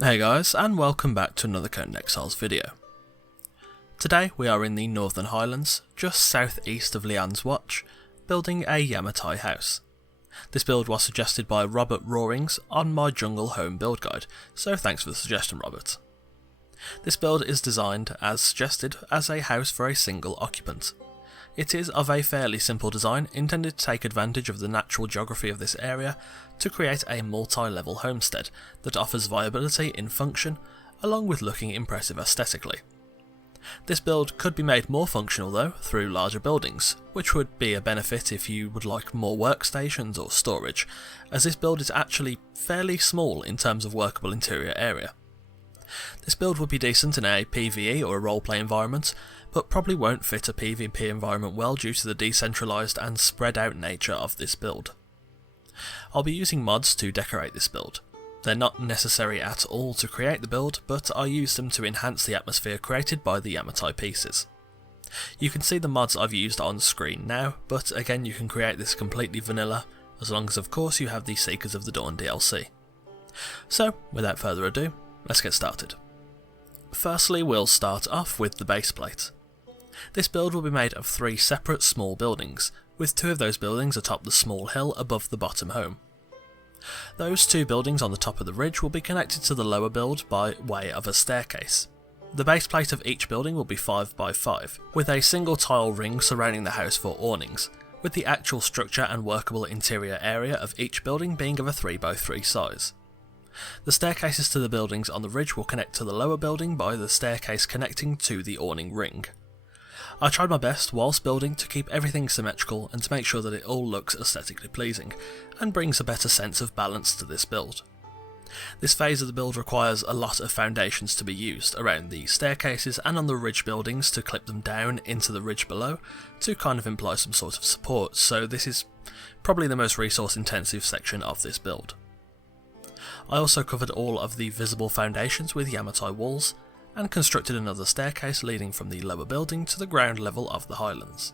Hey guys, and welcome back to another Conan Exiles video. Today we are in the Northern Highlands, just southeast of Lian's Watch, building a Yamatai house. This build was suggested by Robert Rawlings on my Jungle Home build guide, so thanks for the suggestion, Robert. This build is designed, as suggested, as a house for a single occupant. It is of a fairly simple design, intended to take advantage of the natural geography of this area to create a multi-level homestead that offers viability in function, along with looking impressive aesthetically. This build could be made more functional though through larger buildings, which would be a benefit if you would like more workstations or storage, as this build is actually fairly small in terms of workable interior area. This build would be decent in a PvE or a roleplay environment, but probably won't fit a PvP environment well due to the decentralised and spread out nature of this build. I'll be using mods to decorate this build. They're not necessary at all to create the build, but I use them to enhance the atmosphere created by the Yamatai pieces. You can see the mods I've used on screen now, but again you can create this completely vanilla, as long as of course you have the Seekers of the Dawn DLC. So, without further ado, let's get started. Firstly, we'll start off with the base plate. This build will be made of 3 separate small buildings, with 2 of those buildings atop the small hill above the bottom home. Those 2 buildings on the top of the ridge will be connected to the lower build by way of a staircase. The base plate of each building will be 5 by 5, with a single tile ring surrounding the house for awnings, with the actual structure and workable interior area of each building being of a 3 by 3 size. The staircases to the buildings on the ridge will connect to the lower building by the staircase connecting to the awning ring. I tried my best whilst building to keep everything symmetrical and to make sure that it all looks aesthetically pleasing, and brings a better sense of balance to this build. This phase of the build requires a lot of foundations to be used around the staircases and on the ridge buildings to clip them down into the ridge below to kind of imply some sort of support, so this is probably the most resource intensive section of this build. I also covered all of the visible foundations with Yamatai walls, and constructed another staircase leading from the lower building to the ground level of the highlands.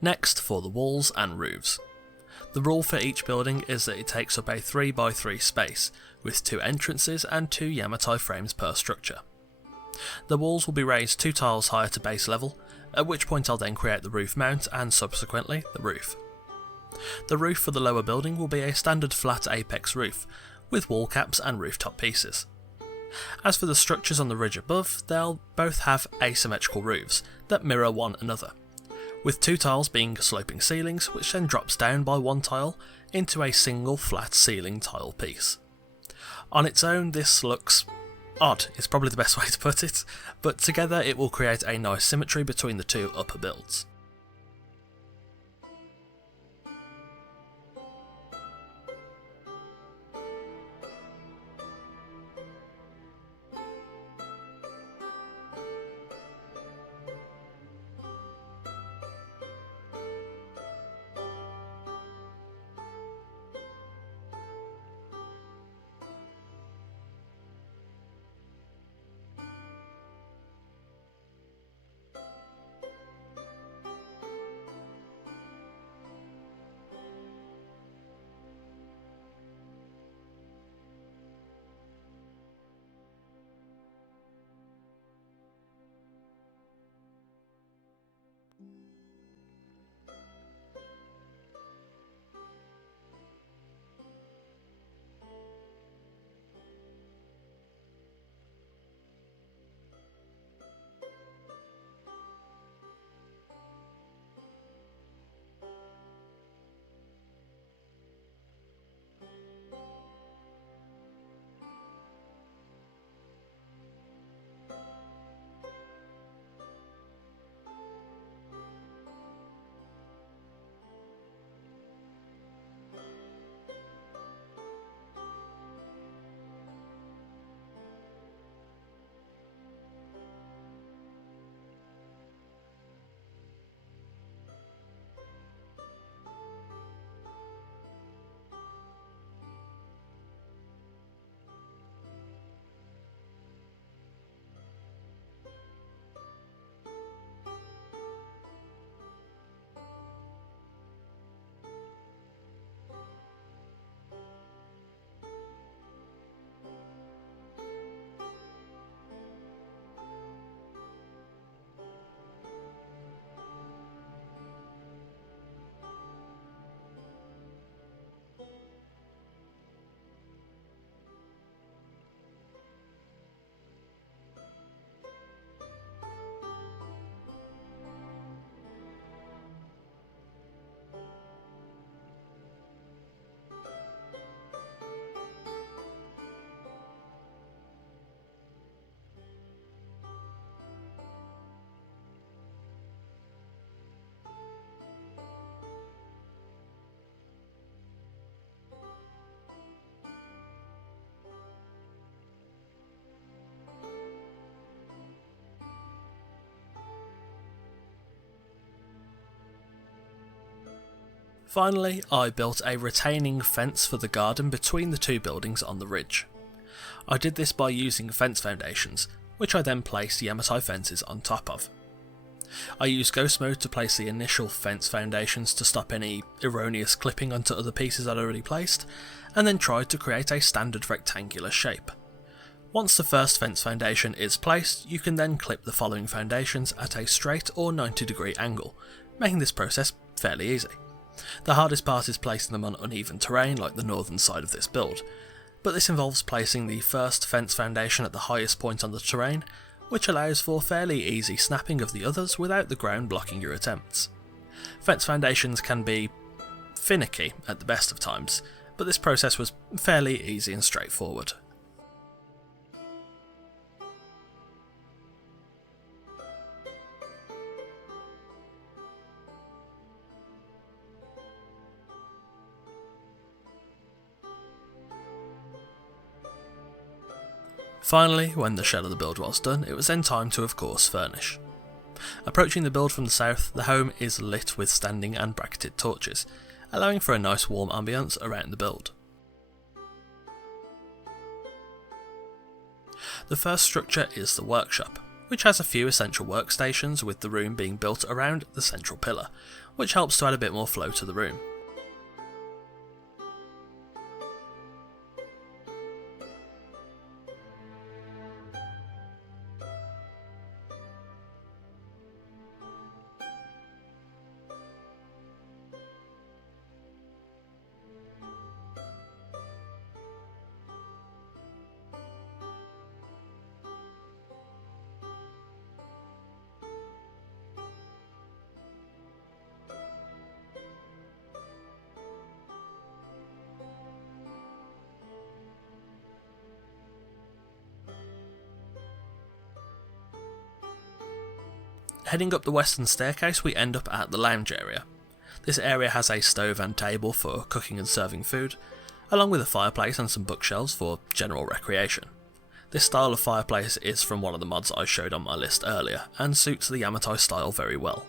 Next, for the walls and roofs. The rule for each building is that it takes up a 3x3 space, with 2 entrances and 2 Yamatai frames per structure. The walls will be raised 2 tiles higher to base level, at which point I'll then create the roof mount and subsequently the roof. The roof for the lower building will be a standard flat apex roof, with wall caps and rooftop pieces. As for the structures on the ridge above, they'll both have asymmetrical roofs that mirror one another, with 2 tiles being sloping ceilings, which then drops down by 1 tile into a single flat ceiling tile piece. On its own, this looks odd, is probably the best way to put it, but together it will create a nice symmetry between the 2 upper builds. Finally, I built a retaining fence for the garden between the 2 buildings on the ridge. I did this by using fence foundations, which I then placed Yamatai fences on top of. I used Ghost Mode to place the initial fence foundations to stop any erroneous clipping onto other pieces I'd already placed, and then tried to create a standard rectangular shape. Once the first fence foundation is placed, you can then clip the following foundations at a straight or 90-degree angle, making this process fairly easy. The hardest part is placing them on uneven terrain like the northern side of this build, but this involves placing the first fence foundation at the highest point on the terrain, which allows for fairly easy snapping of the others without the ground blocking your attempts. Fence foundations can be finicky at the best of times, but this process was fairly easy and straightforward. Finally, when the shell of the build was done, it was then time to of course furnish. Approaching the build from the south, the home is lit with standing and bracketed torches, allowing for a nice warm ambience around the build. The first structure is the workshop, which has a few essential workstations, with the room being built around the central pillar, which helps to add a bit more flow to the room. Heading up the western staircase, we end up at the lounge area. This area has a stove and table for cooking and serving food, along with a fireplace and some bookshelves for general recreation. This style of fireplace is from one of the mods I showed on my list earlier, and suits the Yamatai style very well.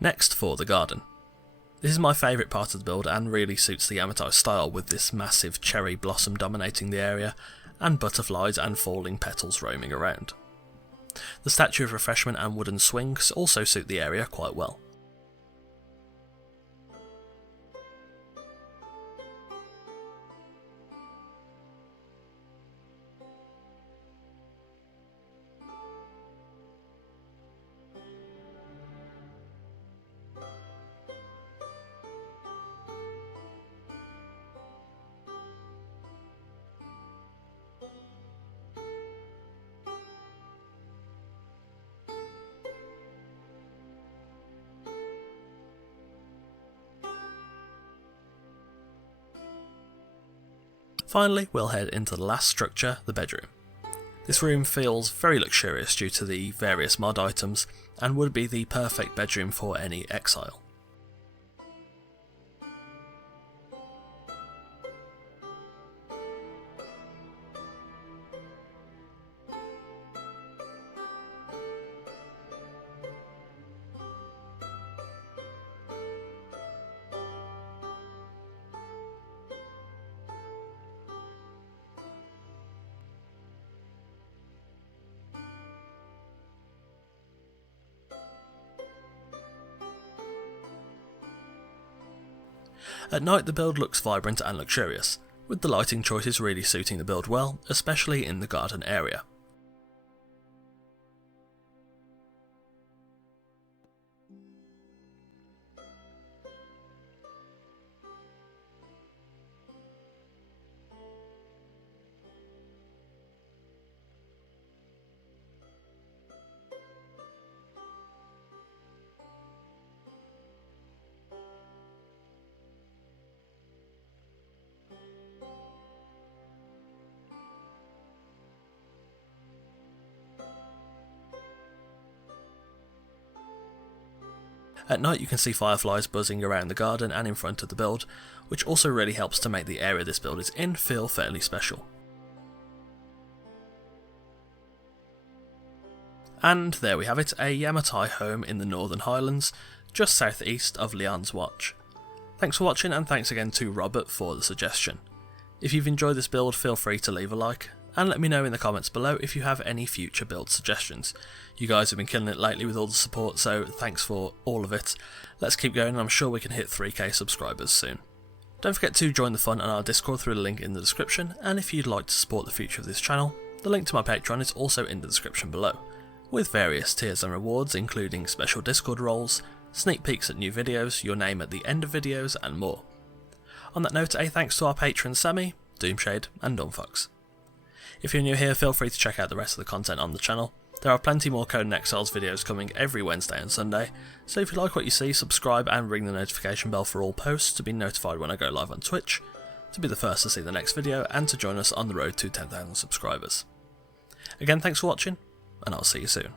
Next, for the garden. This is my favourite part of the build and really suits the Yamatai style, with this massive cherry blossom dominating the area and butterflies and falling petals roaming around. The statue of refreshment and wooden swings also suit the area quite well. Finally, we'll head into the last structure, the bedroom. This room feels very luxurious due to the various mod items, and would be the perfect bedroom for any exile. At night, the build looks vibrant and luxurious, with the lighting choices really suiting the build well, especially in the garden area. At night you can see fireflies buzzing around the garden and in front of the build, which also really helps to make the area this build is in feel fairly special. And there we have it, a Yamatai home in the Northern Highlands, just southeast of Leon's Watch. Thanks for watching, and thanks again to Robert for the suggestion. If you've enjoyed this build, feel free to leave a like, and let me know in the comments below if you have any future build suggestions. You guys have been killing it lately with all the support, so thanks for all of it. Let's keep going, and I'm sure we can hit 3k subscribers soon. Don't forget to join the fun on our Discord through the link in the description, and if you'd like to support the future of this channel, the link to my Patreon is also in the description below, with various tiers and rewards including special Discord roles, sneak peeks at new videos, your name at the end of videos, and more. On that note, a thanks to our patrons Sammy, Doomshade, and Dunfox. If you're new here, feel free to check out the rest of the content on the channel. There are plenty more Conan Exiles videos coming every Wednesday and Sunday, so if you like what you see, subscribe and ring the notification bell for all posts to be notified when I go live on Twitch, to be the first to see the next video, and to join us on the road to 10,000 subscribers. Again, thanks for watching, and I'll see you soon.